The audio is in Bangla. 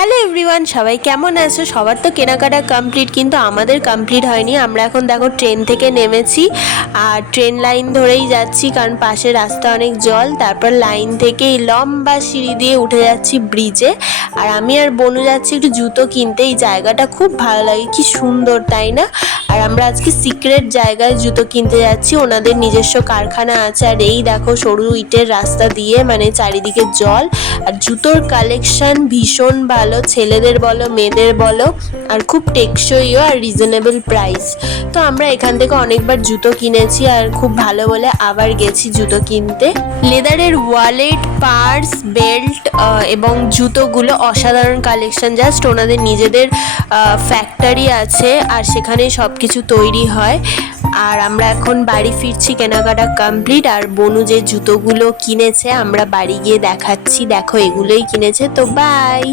হ্যালো এভরিওয়ান, সবাই কেমন আছো? সবার তো কেনাকাটা কমপ্লিট, কিন্তু আমাদের কমপ্লিট হয়নি। আমরা এখন দেখো ট্রেন থেকে নেমেছি আর ট্রেন লাইন ধরেই যাচ্ছি, কারণ পাশে রাস্তা অনেক জল। তারপর লাইন থেকে এই লম্বা সিঁড়ি দিয়ে উঠে যাচ্ছি ব্রিজে। আর আমি আর বনু যাচ্ছি একটু জুতো কিনতে। এই জায়গাটা খুব ভালো লাগে, কি সুন্দর তাই না? আর আমরা আজকে সিক্রেট জায়গায় জুতো কিনতে যাচ্ছি, ওনাদের নিজস্ব কারখানা আছে। আর এই দেখো সরু ইটের রাস্তা দিয়ে, মানে চারিদিকে জল। আর জুতোর কালেকশন ভীষণ ভালো, ছেলেদের বলো মেয়েদের বলো, আর খুব টেকসইও আর রিজনেবল প্রাইস। তো আমরা এখান থেকে অনেকবার জুতো কিনেছি আর খুব ভালো বলে আবার গেছি জুতো কিনতে। লেদারের ওয়ালেট, পার্স, বেল্ট এবং জুতোগুলো অসাধারণ কালেকশন। জাস্ট ওনাদের নিজেদের ফ্যাক্টরি আছে আর সেখানে সব কিছু তৈরি হয়। আর আমরা এখন বাড়ি ফিরছি, কেনাকাটা কমপ্লিট। আর বনু যে জুতোগুলো কিনেছে আমরা বাড়ি গিয়ে দেখাচ্ছি, দেখো এগুলোই কিনেছে। তো বাই।